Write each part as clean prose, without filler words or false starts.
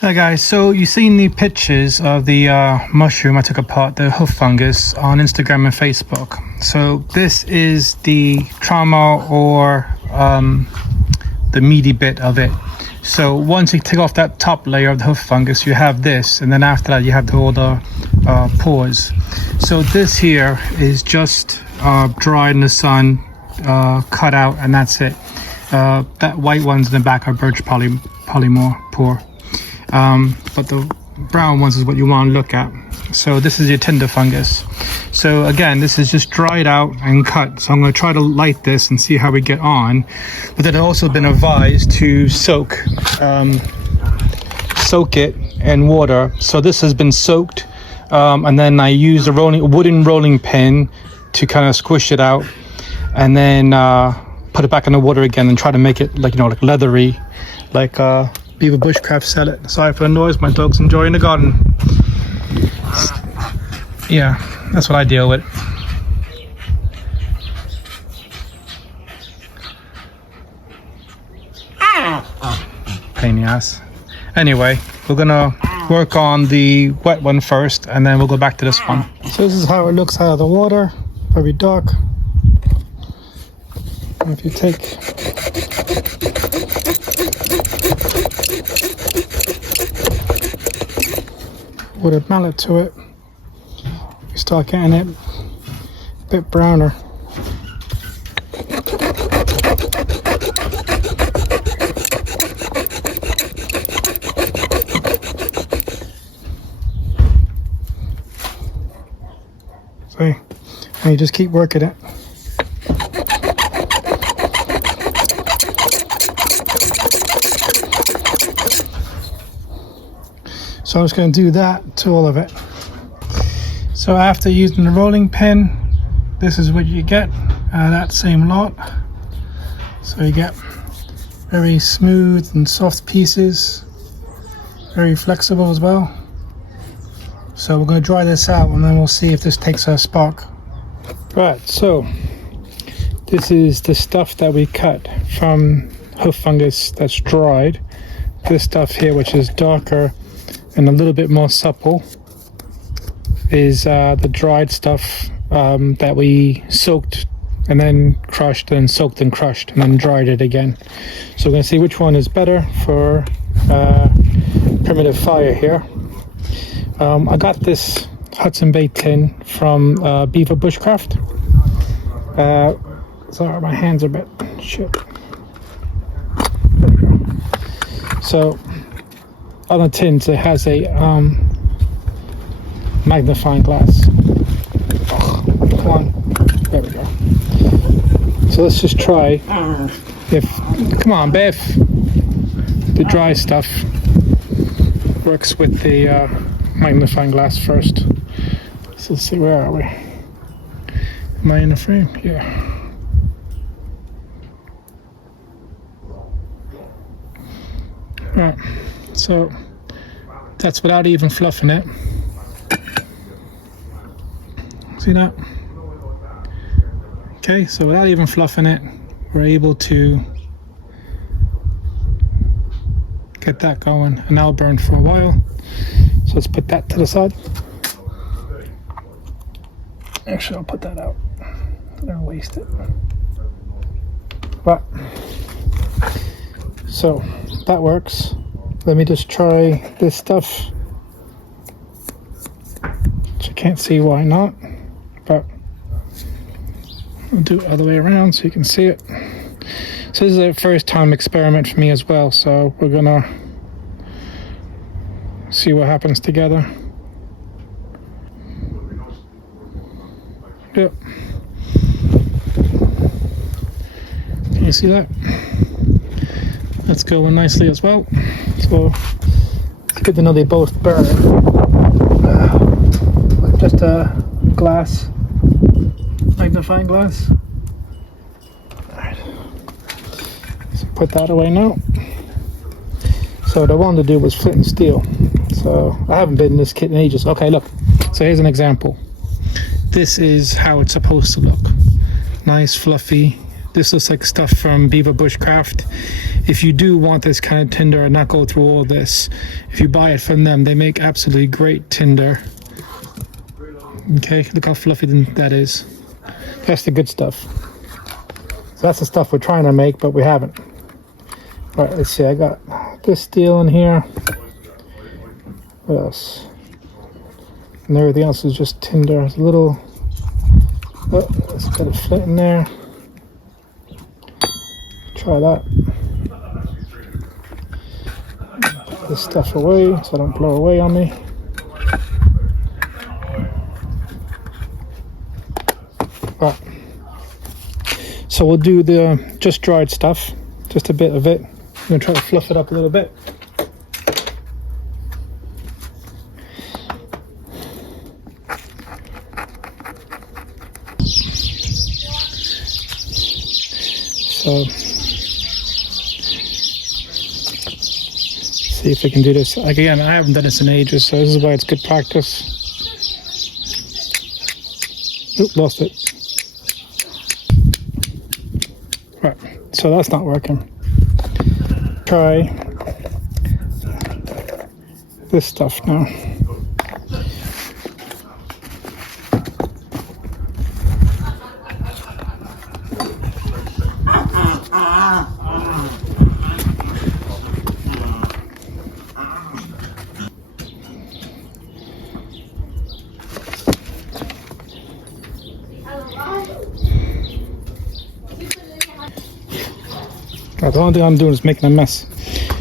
Hi guys, so you've seen the pictures of the mushroom I took apart, the hoof fungus, on Instagram and Facebook. So this is the trauma or the meaty bit of it. So once you take off that top layer of the hoof fungus, you have this, and then after that you have all the pores. So this here is just dried in the sun, cut out, and that's it. That white one's in the back are birch polymore pore. But the brown ones is what you want to look at. So this is your Tinder fungus. So again, this is just dried out and cut. So I'm going to try to light this and see how we get on. But then I've also been advised to soak it in water. So this has been soaked, and then I use a wooden rolling pin to kind of squish it out, and then put it back in the water again and try to make it like leathery, like Beaver Bushcraft sell it. Sorry for the noise, my dog's enjoying the garden. Yeah, that's what I deal with. Pain in the ass. Anyway, we're gonna work on the wet one first, and then we'll go back to this one. So this is how it looks out of the water, very dark. And if you take with a mallet to it, you start getting it a bit browner. See? And you just keep working it. So I'm just going to do that to all of it. So after using the rolling pin, this is what you get out of that same lot. So you get very smooth and soft pieces, very flexible as well. So we're going to dry this out, and then we'll see if this takes a spark. Right, so this is the stuff that we cut from hoof fungus that's dried. This stuff here, which is darker and a little bit more supple, is the dried stuff that we soaked and then crushed and soaked and crushed and then dried it again. So we're going to see which one is better for primitive fire here. I got this Hudson Bay tin from Beaver Bushcraft. Sorry, my hands are a bit shit. So on the tins it has a magnifying glass. Come on, there we go. So let's just try come on Bev, the dry stuff works with the magnifying glass first. So let's see, where are we? Am I in the frame? Yeah. Right, so that's without even fluffing it. See that? Okay, so without even fluffing it, we're able to get that going, and that'll burn for a while. So let's put that to the side. Actually, I'll put that out. I don't waste it. But so that works. Let me just try this stuff. Which I can't see why not, but I'll do it the other way around so you can see it. So this is a first time experiment for me as well, so we're gonna see what happens together. Yep. Can you see that? That's going nicely as well. So it's good to know they both burn. Just a glass, magnifying glass. Alright. So put that away now. So what I wanted to do was flint and steel. So I haven't been in this kit in ages. Okay, look. So here's an example. This is how it's supposed to look. Nice, fluffy, This looks like stuff from Beaver Bushcraft. If you do want this kind of tinder and not go through all this, if you buy it from them, they make absolutely great tinder. Okay, look how fluffy that is. That's the good stuff. So that's the stuff we're trying to make, but we haven't. All right, let's see. I got this steel in here. What else? And everything else is just tinder. It's a little. Oh, let's get a flint in there. Try that. Put this stuff away so I don't blow away on me. Right. So we'll do the just dried stuff, just a bit of it. I'm going to try to fluff it up a little bit. So, see if we can do this. Again, I haven't done this in ages, so this is why it's good practice. Oop, lost it. Right, so that's not working. Try this stuff now. The only thing I'm doing is making a mess.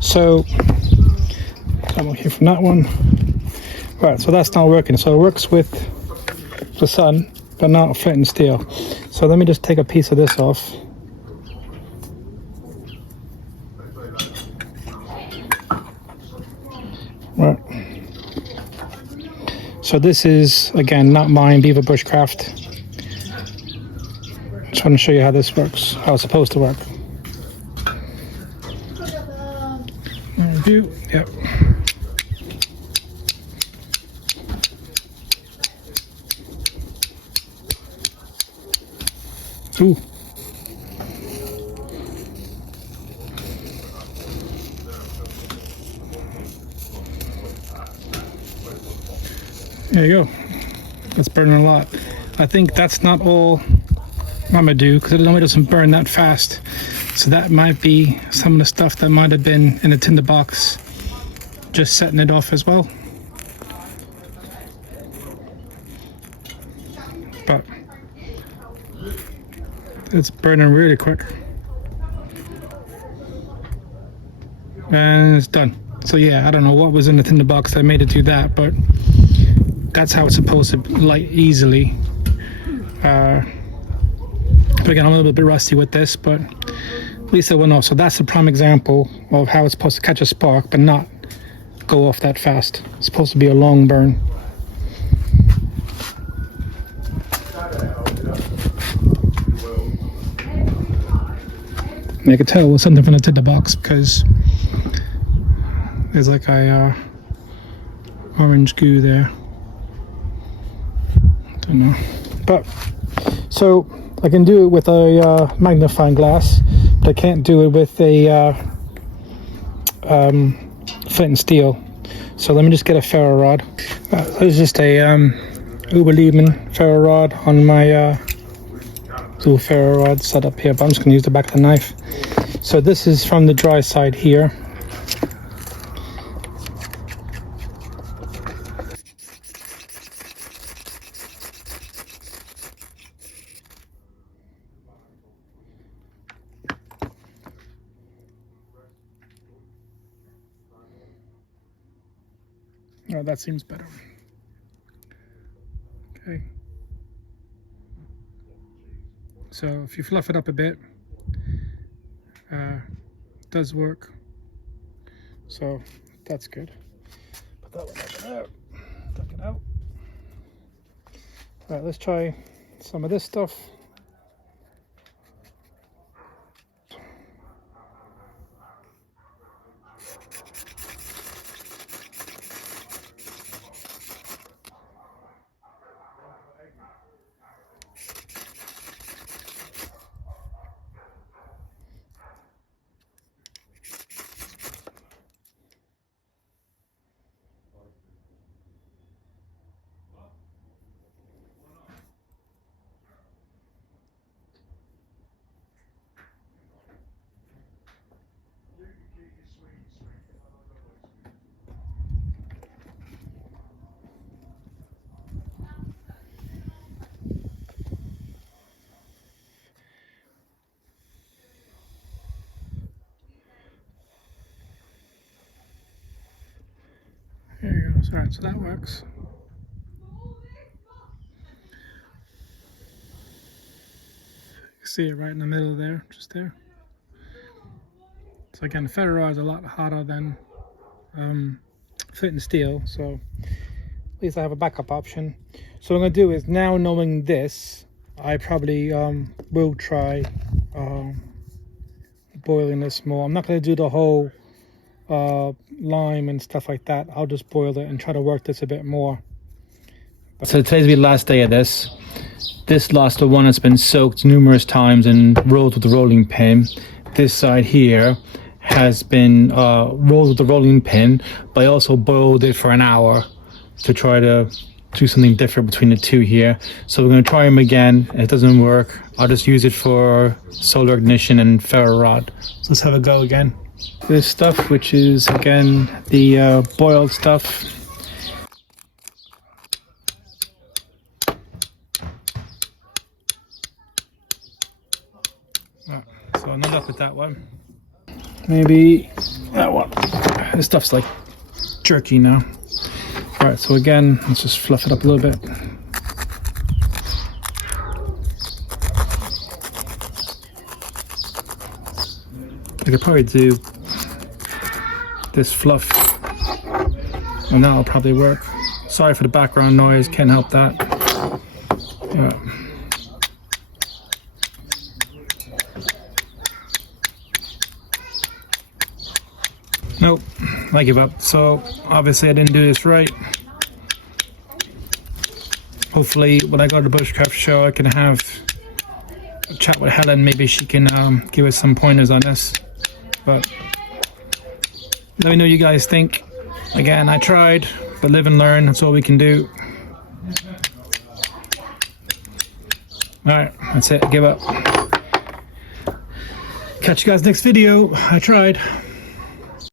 So I'm okay from that one. Right, so that's not working. So it works with the sun, but not flint and steel. So let me just take a piece of this off. Right. So this is, again, not mine, Beaver Bushcraft. Just want to show you how this works, how it's supposed to work. Review, yep. Ooh. There you go. That's burning a lot. I think that's not all Amadou, because it normally doesn't burn that fast. So that might be some of the stuff that might have been in the tinder box, just setting it off as well. But it's burning really quick. And it's done. So yeah, I don't know what was in the tinder box that made it do that, but that's how it's supposed to light easily. But again, I'm a little bit rusty with this, but at least it went off. So that's a prime example of how it's supposed to catch a spark, but not go off that fast. It's supposed to be a long burn. And I could tell it was something from the tinder box because there's like a orange goo there. Don't know. But so I can do it with a magnifying glass, but I can't do it with a flint and steel. So let me just get a ferro rod. There's just a Uberleben ferro rod on my little ferro rod set up here, but I'm just going to use the back of the knife. So this is from the dry side here. Oh, that seems better. Okay. So if you fluff it up a bit, it does work. So that's good. Put that one back out. Tuck it out. All right, let's try some of this stuff. Alright, so that works. You can see it right in the middle there, just there. So again, Ferro rod is a lot harder than Flint and steel, so at least I have a backup option. So what I'm going to do is, now knowing this, I probably will try boiling this more. I'm not going to do the whole lime and stuff like that. I'll just boil it and try to work this a bit more. So today's the last day of this. This lost the one that's been soaked numerous times and rolled with the rolling pin. This side here has been rolled with the rolling pin, but I also boiled it for an hour to try to do something different between the two here. So we're going to try them again. If it doesn't work, I'll just use it for solar ignition and ferro rod. So let's have a go again. This stuff, which is again the boiled stuff. So no luck with that one. Maybe that one. This stuff's like jerky now. Alright, so again, let's just fluff it up a little bit. I could probably do this fluff, and that'll probably work. Sorry for the background noise, can't help that. Yeah. Nope, I give up. So obviously I didn't do this right. Hopefully when I go to the Bushcraft show I can have a chat with Helen. Maybe she can give us some pointers on this. But let me know what you guys think. Again, I tried, but live and learn. That's all we can do. Alright, that's it. Give up. Catch you guys next video. I tried.